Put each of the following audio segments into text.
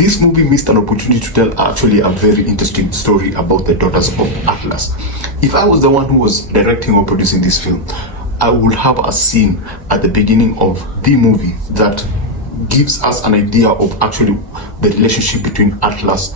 this movie missed an opportunity to tell actually a very interesting story about the daughters of Atlas. If I was the one who was directing or producing this film, I would have a scene at the beginning of the movie that gives us an idea of actually the relationship between Atlas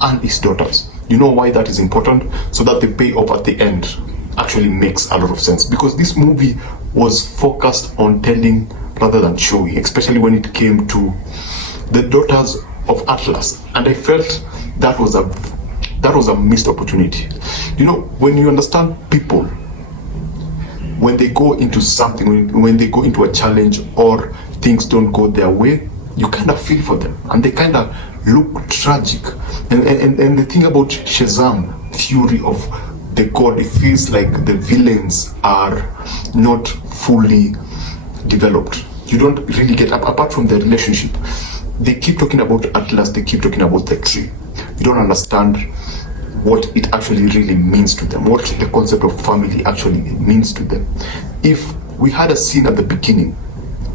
and his daughters. You know why that is important? So that the payoff at the end actually makes a lot of sense, because this movie was focused on telling rather than showing, especially when it came to the daughters of Atlas, and I felt that was a missed opportunity. You know, when you understand people, when they go into something, when they go into a challenge or things don't go their way, you kind of feel for them and they kind of look tragic. And the thing about Shazam theory of the god, it feels like the villains are not fully developed. You don't really get, apart from the relationship, they keep talking about Atlas, they keep talking about the tree. You don't understand what it actually really means to them, what the concept of family actually means to them. If we had a scene at the beginning,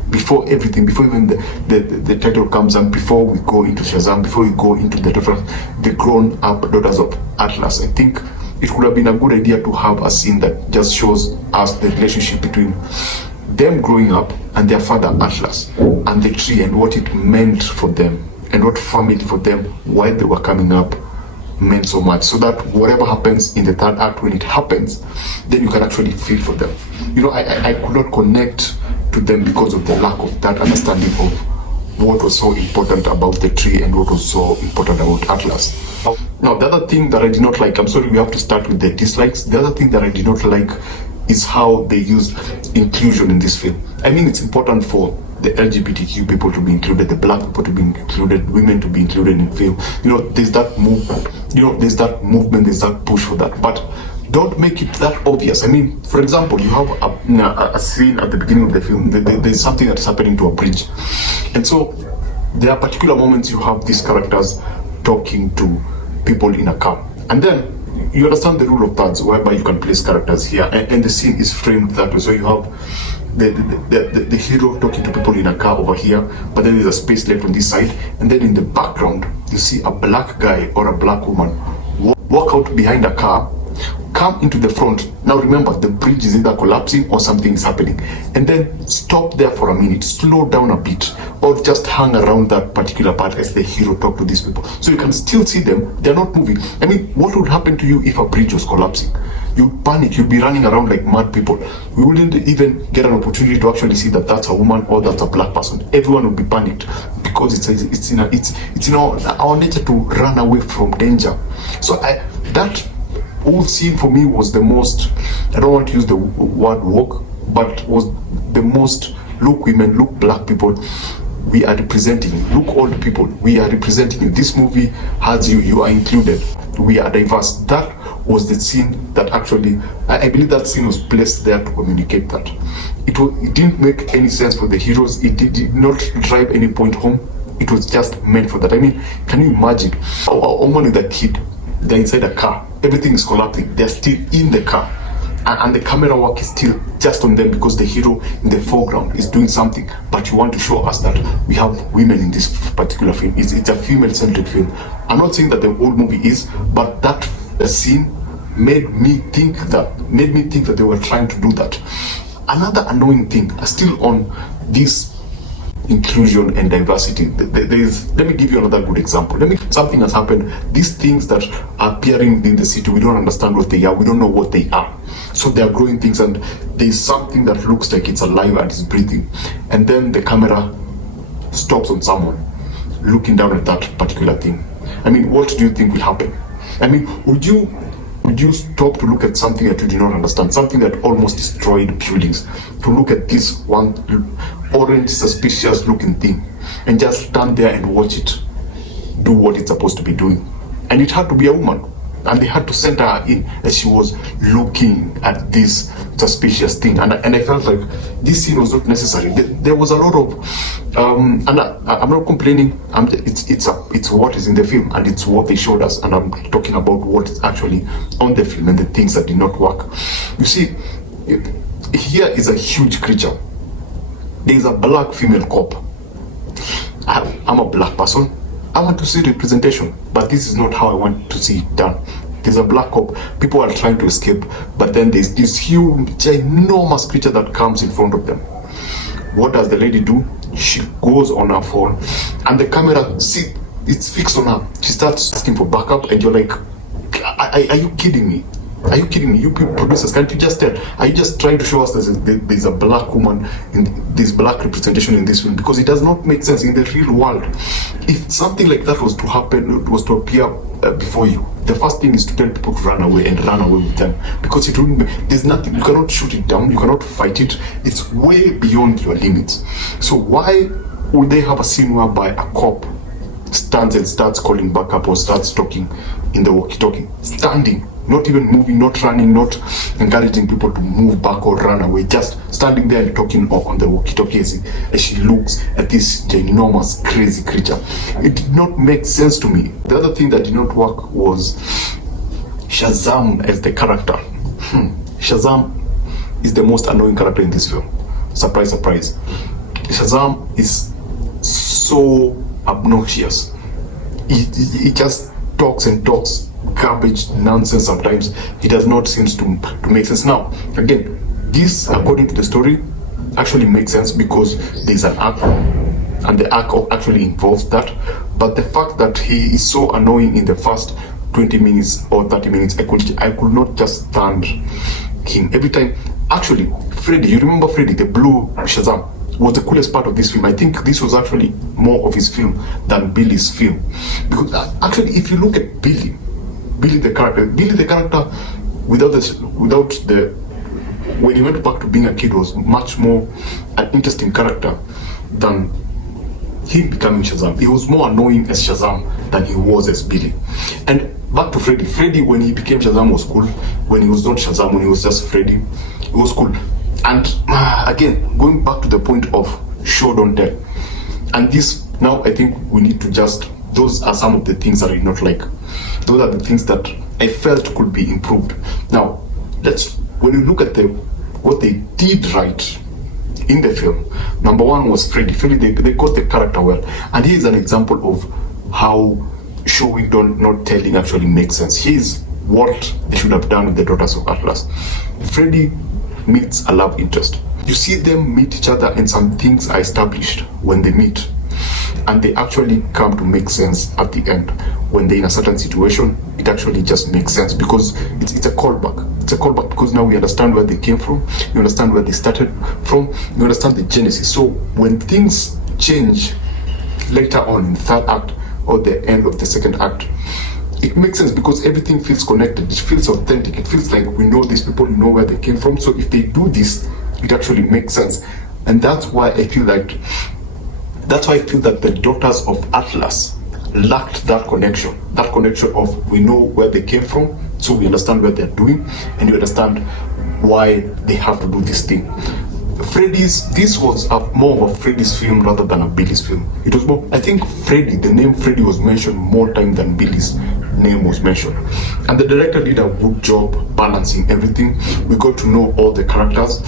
before everything, before even the title comes, and before we go into Shazam, before we go into the grown up daughters of Atlas, I think it would have been a good idea to have a scene that just shows us the relationship between them growing up and their father Atlas and the tree, and what it meant for them, and what family for them while they were coming up meant so much, so that whatever happens in the third act, when it happens, then you can actually feel for them. You know, I could not connect to them because of the lack of that understanding of what was so important about the tree and what was so important about Atlas. Now, the other thing that I did not like, I'm sorry, we have to start with the dislikes. The other thing that I did not like is how they used inclusion in this film. I mean, it's important for the LGBTQ people to be included, the black people to be included, women to be included in film. You know, there's that movement, there's that push for that. But don't make it that obvious. I mean, for example, you have a scene at the beginning of the film. There's something that's happening to a bridge. And so there are particular moments you have these characters talking to people in a car. And then you understand the rule of thirds, whereby you can place characters here, and the scene is framed that way. So you have the hero talking to people in a car over here, but then there's a space left on this side, and then in the background you see a black guy or a black woman walk out behind a car, come into the front. Now remember, the bridge is either collapsing or something is happening, and then stop there for a minute, slow down a bit, or just hang around that particular part as the hero talk to these people, so you can still see them. They're not moving. I mean, what would happen to you if a bridge was collapsing? You'd panic, you'd be running around like mad people. We wouldn't even get an opportunity to actually see that that's a woman or that's a black person. Everyone would be panicked, because it's in our nature to run away from danger. So that whole scene for me was the most, I don't want to use the word woke, but was the most, look women, look black people, we are representing you. Look old people, we are representing you. This movie has you, you are included, we are diverse. That was the scene that actually, I believe that scene was placed there to communicate that. It didn't make any sense for the heroes, it did not drive any point home, it was just meant for that. I mean, can you imagine a woman with a kid, they're inside a car, everything is collapsing, they're still in the car, and the camera work is still just on them because the hero in the foreground is doing something. But you want to show us that we have women in this particular film. It's a female-centric film. I'm not saying that the whole movie is, but that scene made me think that they were trying to do that. Another annoying thing, still on this inclusion and diversity, let me give you another good example. Something has happened. These things that are appearing in the city, we don't understand what they are, we don't know what they are. So they are growing things, and there's something that looks like it's alive and it's breathing, and then the camera stops on someone looking down at that particular thing. I mean, what do you think will happen? I mean, would you stop to look at something that you do not understand, something that almost destroyed buildings, to look at this one orange suspicious looking thing and just stand there and watch it do what it's supposed to be doing? And it had to be a woman, and they had to send her in as she was looking at this suspicious thing, and I felt like this scene was not necessary. There was a lot of and I'm not complaining, it's what is in the film and it's what they showed us, and I'm talking about what is actually on the film and the things that did not work. You see, here is a huge creature. There is a black female cop. I'm a black person. I want to see representation, but this is not how I want to see it done. There's a black cop, people are trying to escape, but then there's this huge, ginormous creature that comes in front of them. What does the lady do? She goes on her phone, and the camera, see, it's fixed on her. She starts asking for backup, and you're like, are you kidding me? Are you kidding me? You people producers, can't you just tell? Are you just trying to show us there's a black woman in this black representation in this film? Because it does not make sense in the real world. If something like that was to happen, was to appear before you, the first thing is to tell people to run away and run away with them. Because it wouldn't be, there's nothing, you cannot shoot it down, you cannot fight it. It's way beyond your limits. So why would they have a scene whereby a cop stands and starts calling backup or starts talking in the walkie-talkie, standing, not even moving, not running, not encouraging people to move back or run away, just standing there and talking on the walkie-talkie as she looks at this ginormous, crazy creature? It did not make sense to me. The other thing that did not work was Shazam as the character. Shazam is the most annoying character in this film. Surprise, surprise. Shazam is so obnoxious. He just talks and talks garbage, nonsense sometimes. It does not seem to make sense. Now, again, this, according to the story, actually makes sense because there's an arc, and the arc actually involves that. But the fact that he is so annoying in the first 20 minutes or 30 minutes, I could not just stand him. Every time, actually, Freddy, you remember Freddy, the blue Shazam, was the coolest part of this film. I think this was actually more of his film than Billy's film. Because actually, if you look at Billy the character, without the when he went back to being a kid, was much more an interesting character than him becoming Shazam. He was more annoying as Shazam than he was as Billy. And back to Freddy. Freddy, when he became Shazam, was cool. When he was not Shazam, when he was just Freddy, it was cool. And again, going back to the point of show don't tell. And this, now I think we need to just, those are some of the things that I did not like. Those are the things that I felt could be improved. Now, when you look at what they did right in the film, number one was Freddy. Freddy, they got the character well. And here's an example of how showing not telling actually makes sense. Here's what they should have done with the Daughters of Atlas. Freddy meets a love interest. You see them meet each other and some things are established when they meet. And they actually come to make sense at the end. When they're in a certain situation, it actually just makes sense because it's a callback. It's a callback because now we understand where they came from, you understand where they started from, you understand the genesis. So when things change later on in the third act or the end of the second act, it makes sense because everything feels connected. It feels authentic. It feels like we know these people, we know where they came from. So if they do this, it actually makes sense. And that's why I feel that the Daughters of Atlas lacked that connection of we know where they came from, so we understand what they're doing, and you understand why they have to do this thing. This was more of a Freddy's film rather than a Billy's film. It was more, I think the name Freddy was mentioned more time than Billy's name was mentioned. And the director did a good job balancing everything. We got to know all the characters,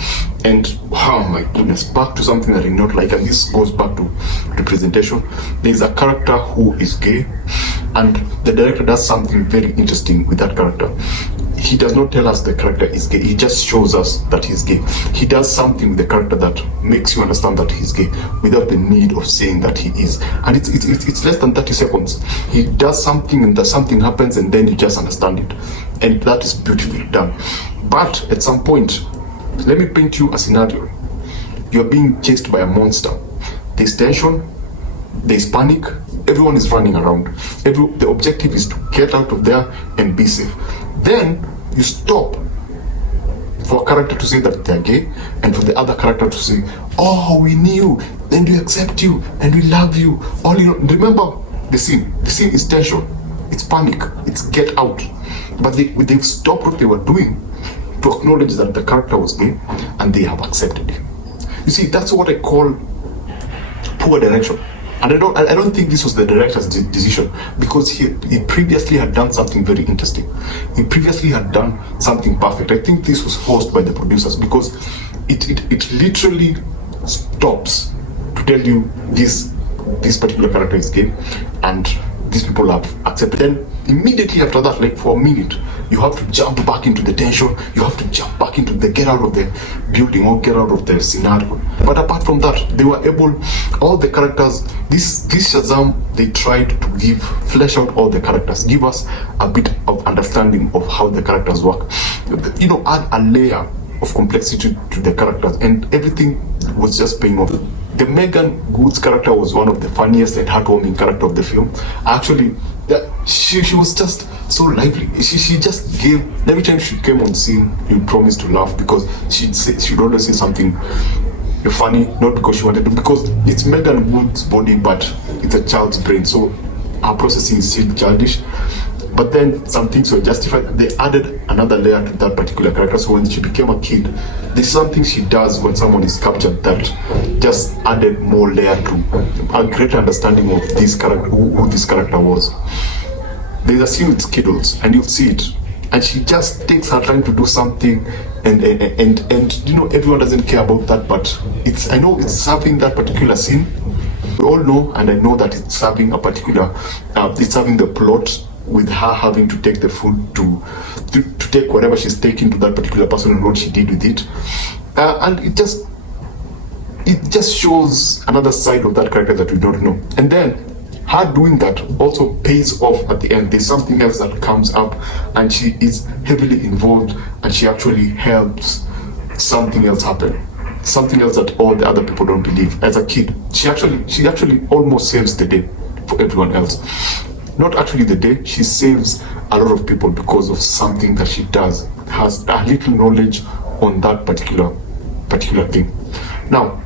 and oh my goodness, back to something that I did not like, and this goes back to the presentation. There's a character who is gay, and the director does something very interesting with that character. He does not tell us the character is gay, he just shows us that he's gay. He does something with the character that makes you understand that he's gay without the need of saying that he is. And it's less than 30 seconds. He does something and something happens and then you just understand it. And that is beautifully done. But at some point, let me paint you a scenario. You're being chased by a monster. There's tension, there's panic, everyone is running around. The objective is to get out of there and be safe. Then you stop for a character to say that they're gay, and for the other character to say, oh, we knew, and we accept you, and we love you. Remember the scene. The scene is tension, it's panic, it's get out. But they've stopped what they were doing to acknowledge that the character was gay, and they have accepted him. You see, that's what I call poor direction. And I don't think this was the director's decision, because he previously had done something very interesting. He previously had done something perfect. I think this was forced by the producers because it literally stops to tell you this this particular character is gay, and these people have accepted. And immediately after that, like for a minute, you have to jump back into the tension, you have to jump back into the get out of the building or get out of the scenario. But apart from that, they were able, all the characters, this Shazam, they tried to flesh out all the characters, give us a bit of understanding of how the characters work, you know, add a layer of complexity to the characters, and everything was just paying off. The Megan Good's character was one of the funniest and heartwarming character of the film. Actually, she was just so lively. She just gave, every time she came on scene, you promised to laugh, because she'd always say something funny, not because she wanted to, because it's Megan Good's body, but it's a child's brain, so her processing is still childish. But then some things were justified. They added another layer to that particular character. So when she became a kid, there's something she does when someone is captured that just added more layer to a greater understanding of this character, who this character was. There's a scene with Skittles, and you'll see it, and she just takes her time to do something, and you know, everyone doesn't care about that, but I know it's serving that particular scene. We all know, and I know that it's serving a particular, it's serving the plot, with her having to take the food to take whatever she's taking to that particular person and what she did with it, and it just shows another side of that character that we don't know. And then her doing that also pays off at the end. There's something else that comes up, and she is heavily involved, and she actually helps something else happen, something else that all the other people don't believe. As a kid, she actually almost saves the day for everyone else. Not actually the day, she saves a lot of people because of something that she does, has a little knowledge on that particular thing. Now,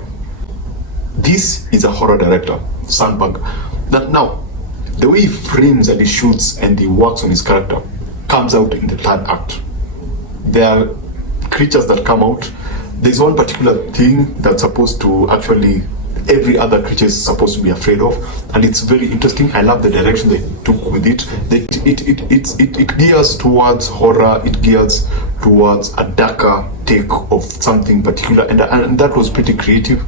this is a horror director, Sandberg. That now, the way he frames and he shoots and he works on his character comes out in the third act. There are creatures that come out. There's one particular thing that's supposed to actually, every other creature is supposed to be afraid of, and it's very interesting. I love the direction they took with it. It gears towards horror, it gears towards a darker take of something particular, and that was pretty creative.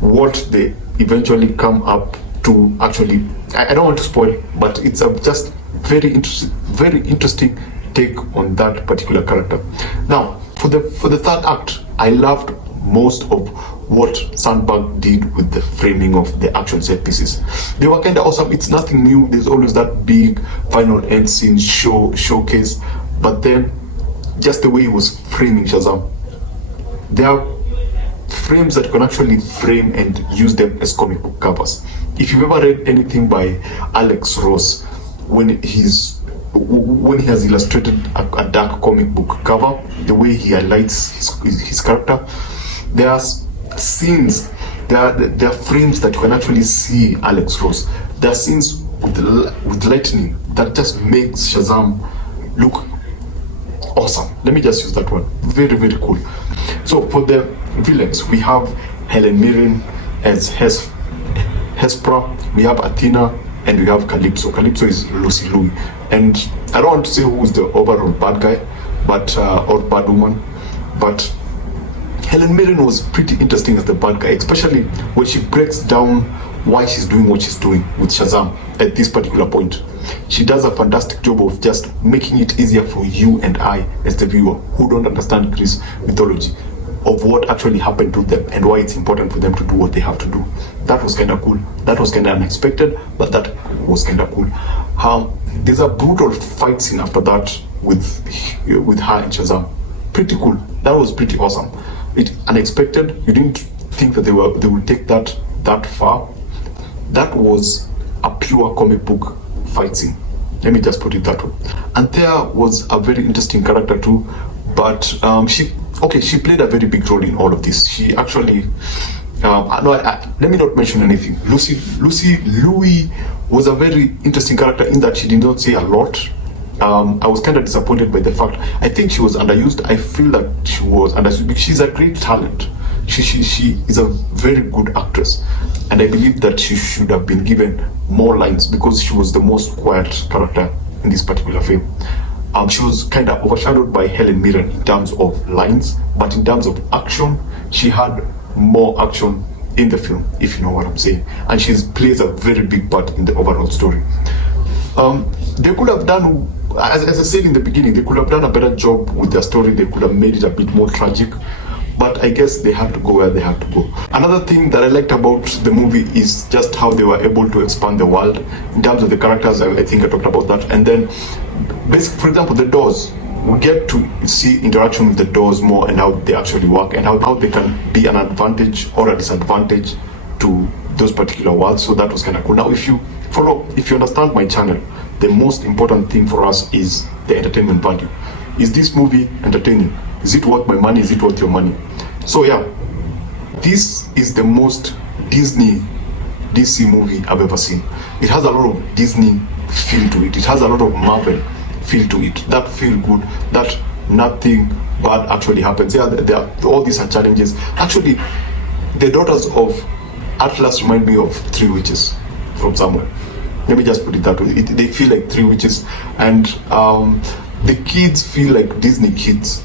What they eventually come up to, actually, I don't want to spoil, but it's just very interesting take on that particular character. Now, for the third act, I loved most of what Sandberg did with the framing of the action set pieces. They were kind of awesome. It's nothing new. There's always that big final end scene showcase, but then just the way he was framing Shazam, there are frames that you can actually frame and use them as comic book covers. If you've ever read anything by Alex Ross, when he has illustrated a dark comic book cover, the way he highlights his character, there are scenes, there are frames that you can actually see Alex Ross. There are scenes with lightning that just makes Shazam look awesome. Let me just use that one. Very, very cool. So for the villains, we have Helen Mirren as Hespera, we have Athena, and we have Calypso. Calypso is Lucy Louie. And I don't want to say who's the overall bad guy, or bad woman, but Helen Mirren was pretty interesting as the bad guy, especially when she breaks down why she's doing what she's doing with Shazam at this particular point. She does a fantastic job of just making it easier for you and I, as the viewer, who don't understand Greek mythology, of what actually happened to them and why it's important for them to do what they have to do. That was kind of cool. That was kind of unexpected, but that was kind of cool. There's a brutal fight scene after that with her and Shazam. Pretty cool. That was pretty awesome. It unexpected. You didn't think that they would take that far. That was a pure comic book fight scene. Let me just put it that way. And there was a very interesting character too, but she played a very big role in all of this. She actually, let me not mention anything. Lucy Louie was a very interesting character in that she did not say a lot. I was kind of disappointed by the fact, I think she was underused. I feel like she was underused because she's a great talent. She is a very good actress, and I believe that she should have been given more lines because she was the most quiet character in this particular film. She was kind of overshadowed by Helen Mirren in terms of lines, but in terms of action, she had more action in the film, if you know what I'm saying. And she plays a very big part in the overall story. They could have done, as I said in the beginning, they could have done a better job with their story. They could have made it a bit more tragic. But I guess they had to go where they had to go. Another thing that I liked about the movie is just how they were able to expand the world in terms of the characters. I think I talked about that. And then, basically, for example, the doors. We get to see interaction with the doors more and how they actually work and how they can be an advantage or a disadvantage to those particular worlds. So that was kind of cool. Now, if you understand my channel, the most important thing for us is the entertainment value. Is this movie entertaining? Is it worth my money? Is it worth your money? So yeah, this is the most DC movie I've ever seen. It has a lot of Disney feel to it. It has a lot of Marvel feel to it. That feel good, that nothing bad actually happens. Yeah, all these are challenges. Actually, the daughters of Atlas remind me of three witches from somewhere. Let me just put it that way. They feel like three witches, and the kids feel like Disney kids.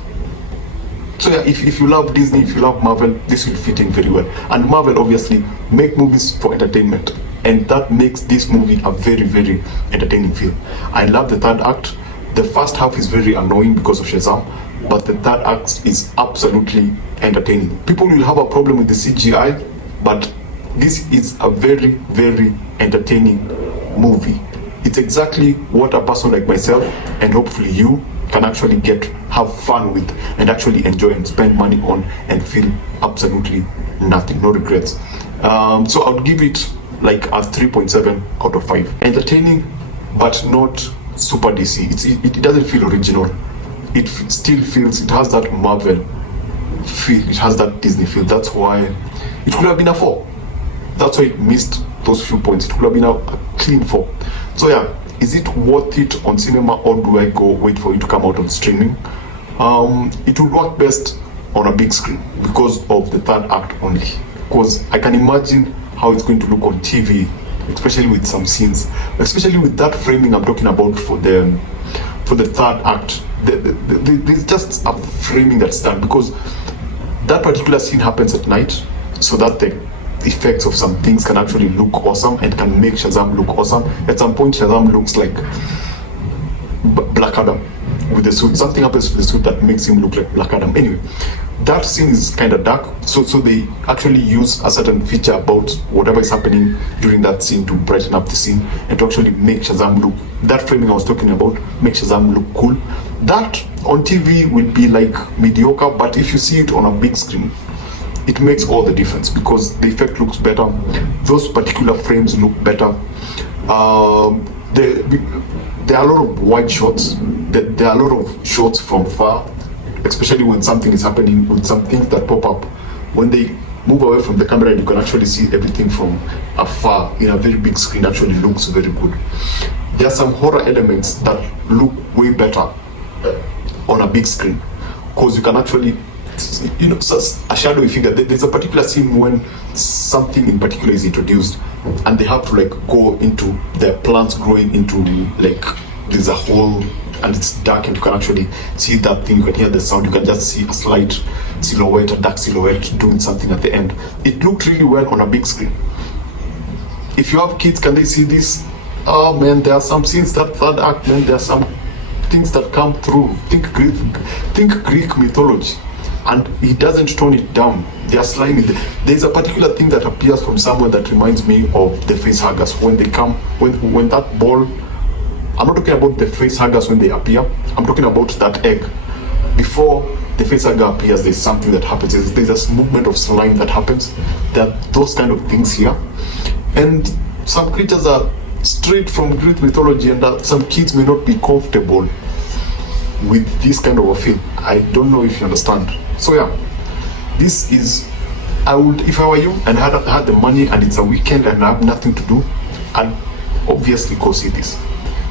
So yeah, if you love Disney, if you love Marvel, this will fit in very well. And Marvel obviously make movies for entertainment, and that makes this movie a very, very entertaining film. I love the third act. The first half is very annoying because of Shazam, but the third act is absolutely entertaining. People will have a problem with the CGI, but this is a very, very entertaining movie. It's exactly what a person like myself, and hopefully you, can actually have fun with and actually enjoy and spend money on and feel absolutely nothing, no regrets. So I would give it like a 3.7 out of 5. Entertaining, but not super DC. It doesn't feel original. It still feels, it has that Marvel feel, it has that Disney feel. That's why it could have been a 4. That's why it missed those few points. It could have been a clean 4. So yeah, is it worth it on cinema, or do I go wait for it to come out on streaming? It will work best on a big screen because of the third act only. Because I can imagine how it's going to look on TV, especially with some scenes, especially with that framing I'm talking about for the third act. There's just a framing that's done, because that particular scene happens at night, so that the effects of some things can actually look awesome and can make Shazam look awesome. At some point, Shazam looks like Black Adam with the suit. Something happens to the suit that makes him look like Black Adam. Anyway, that scene is kind of dark, so they actually use a certain feature about whatever is happening during that scene to brighten up the scene and to actually make Shazam look, that framing I was talking about, make Shazam look cool. That on TV will be like mediocre, but if you see it on a big screen, it makes all the difference, because the effect looks better, those particular frames look better. There are a lot of wide shots, there are a lot of shots from far, especially when something is happening, with some things that pop up. When they move away from the camera, you can actually see everything from afar in a very big screen. Actually looks very good. There are some horror elements that look way better on a big screen, because you can actually, a shadowy figure. There's a particular scene when something in particular is introduced, and they have to like go into their plants growing into, like, there's a hole and it's dark and you can actually see that thing, you can hear the sound, you can just see a slight silhouette, a dark silhouette doing something at the end. It looked really well on a big screen. If you have kids, can they see this? Oh man, there are some scenes that third act, man, there are some things that come through. Think Greek mythology, and he doesn't tone it down. They are slimy. There's a particular thing that appears from somewhere that reminds me of the face huggers when they come, when that ball. I'm not talking about the face huggers when they appear. I'm talking about that egg. Before the face hugger appears, there's something that happens. There's a movement of slime that happens. There are those kind of things here, and some creatures are straight from Greek mythology, and some kids may not be comfortable with this kind of a film. I don't know if you understand. So yeah, this is, I would, if I were you and had the money and it's a weekend and I have nothing to do, I'd obviously go see this.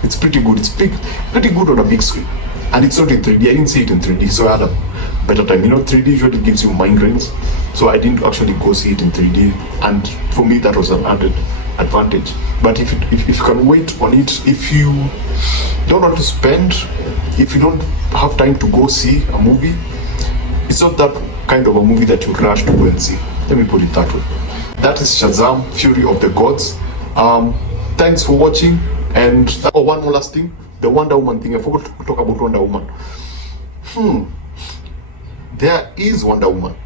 It's pretty good. It's pretty good on a big screen, and it's not in 3D. I didn't see it in 3D, so I had a better time. 3D usually gives you migraines, so I didn't actually go see it in 3D, and for me that was an added advantage. But if you can wait on it, if you don't want to spend, if you don't have time to go see a movie, it's not that kind of a movie that you rush to go and see. Let me put it that way. That is Shazam, Fury of the Gods. Thanks for watching. And one more last thing, the Wonder Woman thing. I forgot to talk about Wonder Woman. There is Wonder Woman,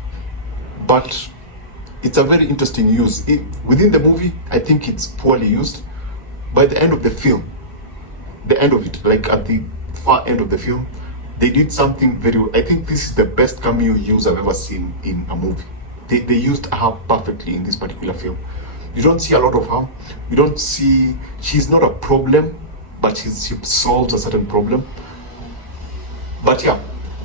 but it's a very interesting use. Within the movie, I think it's poorly used. By the end of the film, the end of it, like at the far end of the film, they did something very, I think this is the best cameo use I've ever seen in a movie. They used her perfectly in this particular film. You don't see a lot of her. You don't see, she's not a problem, but she solves a certain problem. But yeah,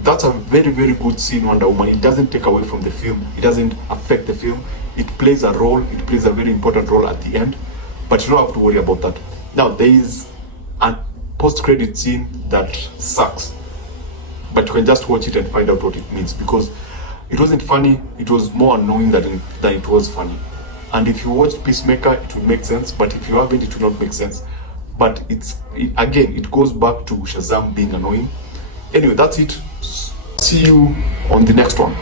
that's a very, very good scene, Wonder Woman. It doesn't take away from the film. It doesn't affect the film. It plays a role. It plays a very important role at the end. But you don't have to worry about that. Now, there is a post-credit scene that sucks. But you can just watch it and find out what it means. Because it wasn't funny. It was more annoying than it was funny. And if you watch Peacemaker, it will make sense. But if you haven't, it will not make sense. But again, it goes back to Shazam being annoying. Anyway, that's it. See you on the next one.